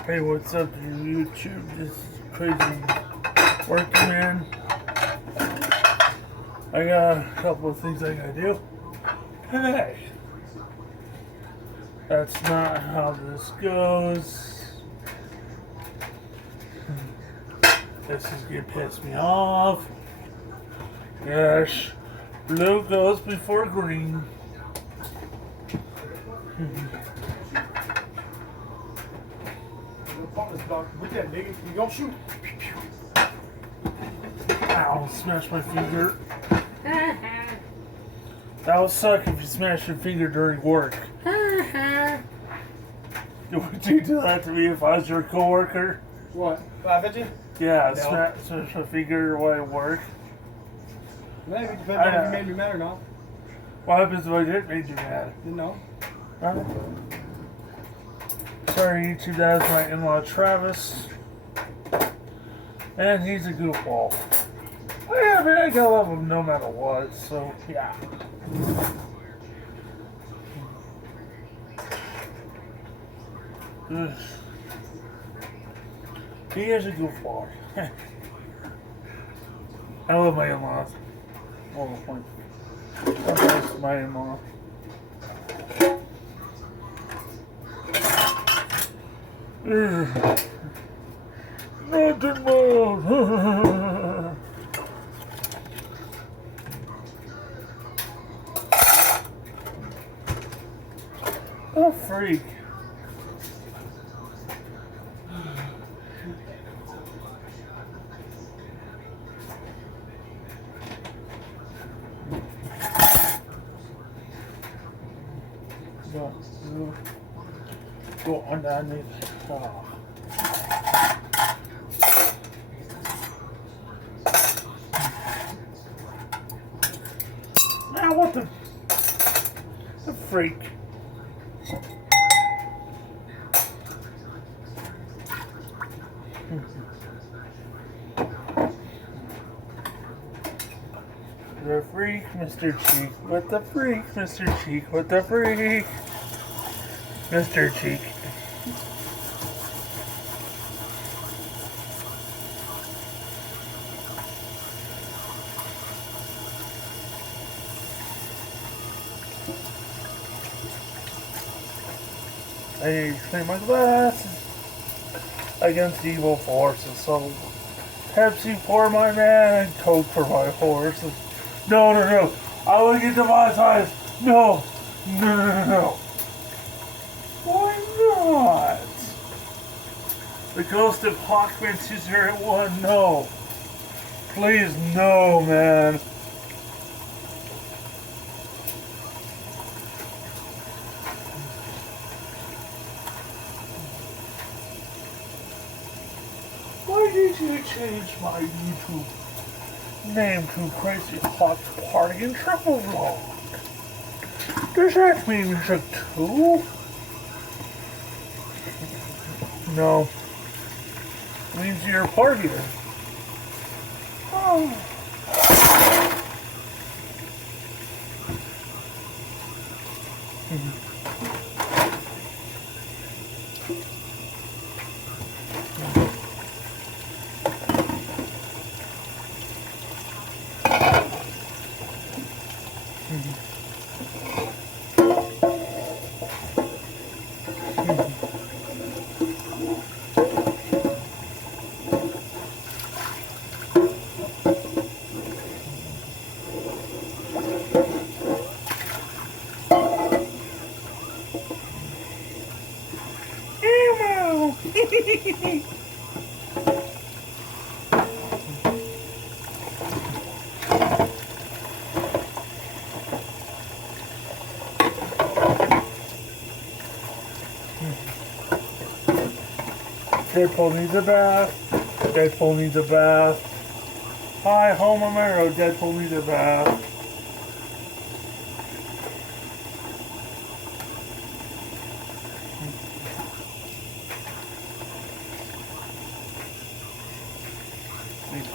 Hey, what's up, YouTube? This is Crazy Working Man. I got a couple of things I gotta do today. That's not how this goes. This is gonna piss me off. Gosh, blue goes before green. With that nigga, you gonna shoot? Ow, smash my finger. That would suck if you smash your finger during work. Would you do that to me if I was your coworker? What? Laugh at you? Yeah, No. smash my finger while at work. Maybe, depends on if you made me mad or not. What happens if I didn't make you mad? Didn't know. Huh? Sorry, YouTube, that is my in-law Travis. And he's a goofball. Yeah, I mean, I gotta love him no matter what, so yeah. Ugh. He is a goofball. I love my in-laws. Oh, my in-law. Nothing more. Oh, freak. Go underneath. Oh. Now what the freak? The freak, Mr. Cheek. What the freak, Mr. Cheek? What the freak? Mr. Cheek. I clean my glasses against evil forces. So Pepsi for my man and Coke for my horses. No, no, no. I want to get to my size. No. No, no, no, no. Why not? The ghost of Hawkman 201. No. Please, no, man. Why did you change my YouTube name to Crazy Hawk Party and Triple Vlog? Does that mean it's a 2? No. It means you're a partier. Oh. Deadpool needs a bath. Deadpool needs a bath. Hi, home Romero. Deadpool needs a bath.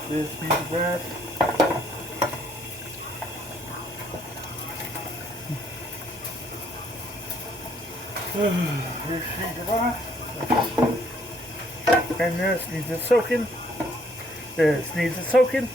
This needs a bath. This needs a bath. And this needs a soaking. This needs a soaking.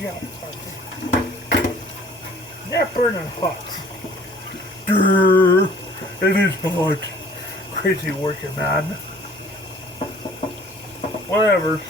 Yeah, they're burning hot. Durr. It is hot. Crazy working man. Whatever.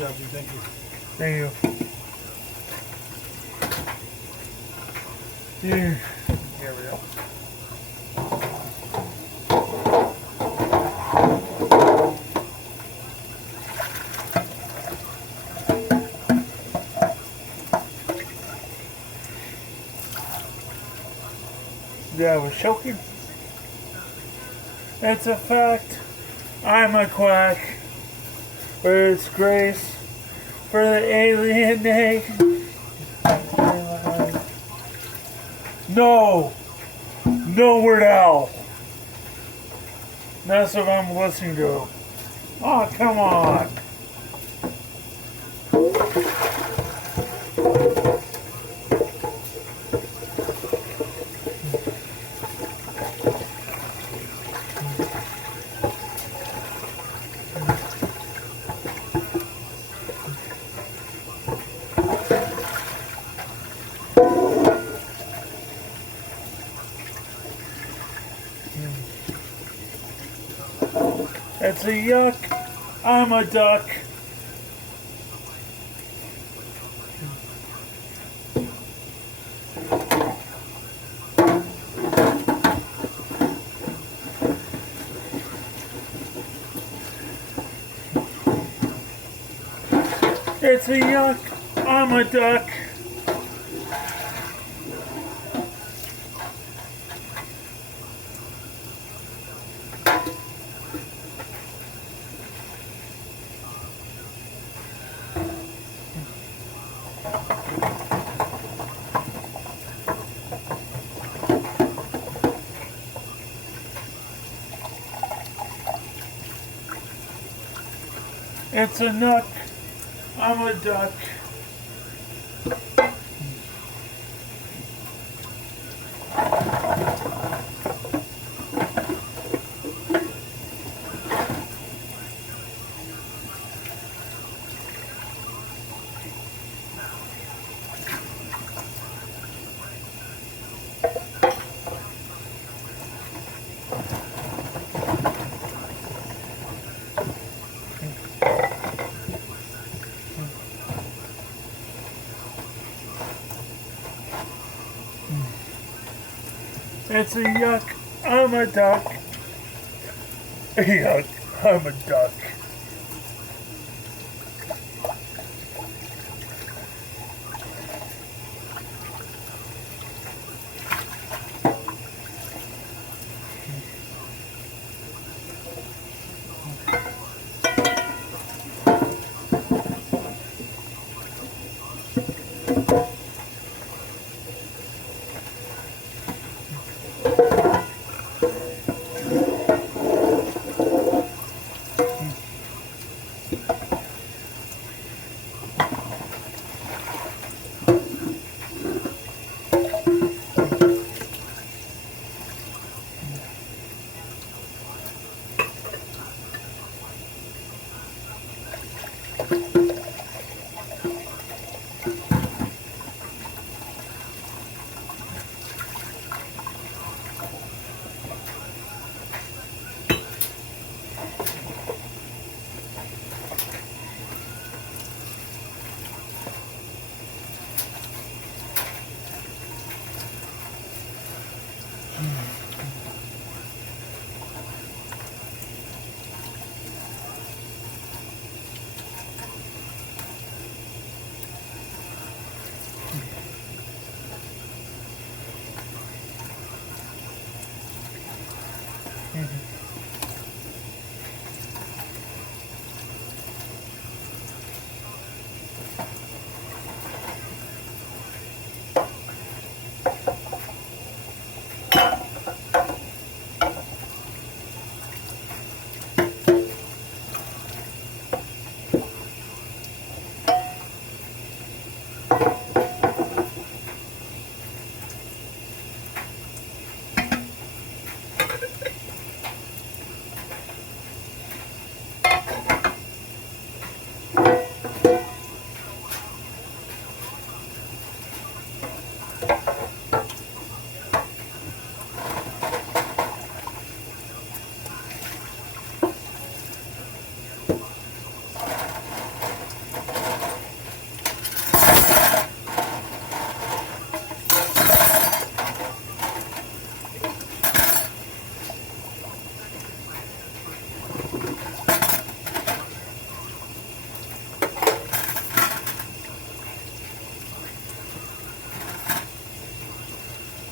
Yeah, dude, thank you. Thank you. Yeah. Here we go. Yeah, I was choking. It's a fact. I'm a quack. But it's grace for the alien nation. No! No Weird Al. That's what I'm listening to. Oh, come on. It's a yuck. I'm a duck. It's a yuck. I'm a duck. It's a nuck. I'm a duck. It's a yuck. I'm a duck. Yuck. I'm a duck.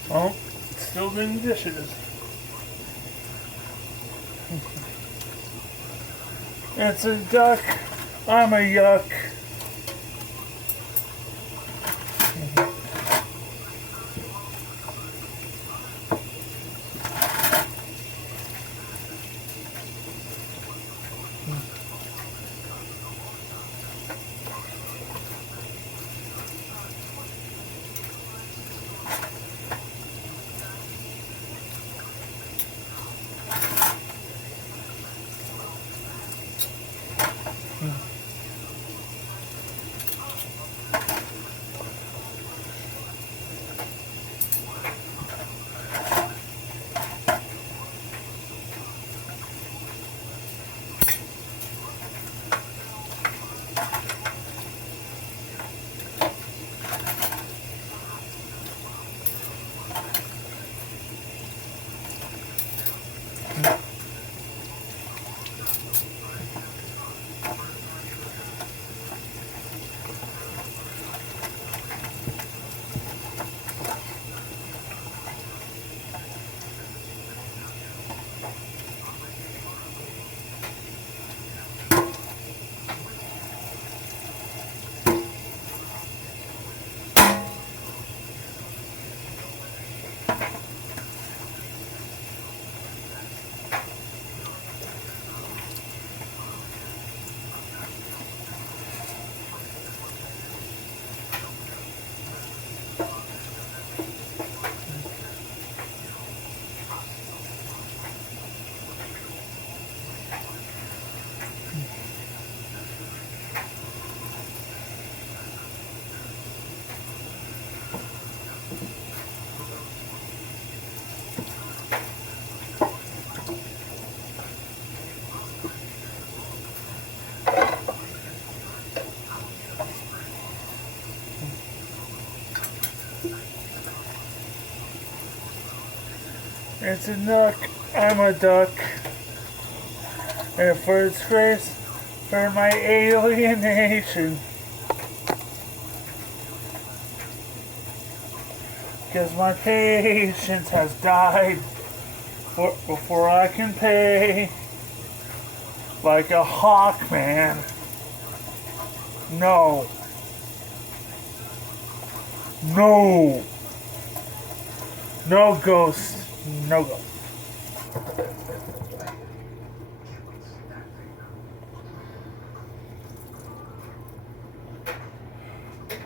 Oh, still doing dishes. It's a duck. I'm a yuck. It's a duck. I'm a duck. And for disgrace, for my alienation. Because my patience has died before I can pay. Like a hawk, man. No. No. No ghost. No ghost.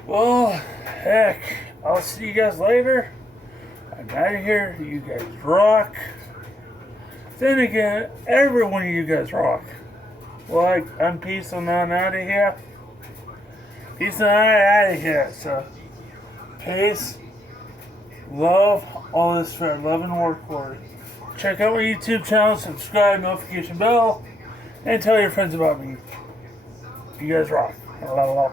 Well, heck. I'll see you guys later. I'm out of here. You guys rock. Then again, every one of you guys rock. Well, I'm peace on out of here. Peace on out of here. So, peace, love, all this for love and work for it. Check out my YouTube channel, subscribe, notification bell, and tell your friends about me. You guys rock. La, la, la.